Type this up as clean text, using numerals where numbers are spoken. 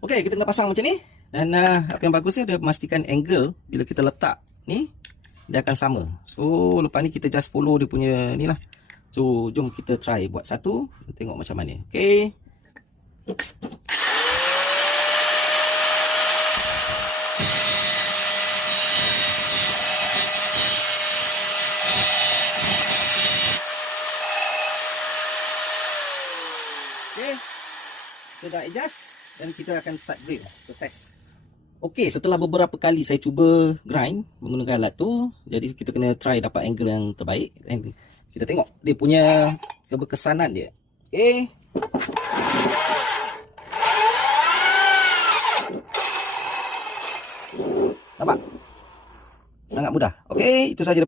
Okey, kita kena pasang macam ni. Dan apa yang bagusnya dia memastikan angle bila kita letak ni dia akan sama. So lepas ni kita just follow dia punya ni lah. So jom kita try buat satu, tengok macam mana. Okey. Okey. Kita dah adjust dan kita akan start drill to test. Okey, setelah beberapa kali saya cuba grind menggunakan alat tu, jadi kita kena try dapat angle yang terbaik dan kita tengok dia punya keberkesanan dia. Okey. Nampak? Sangat mudah. Okey, itu saja.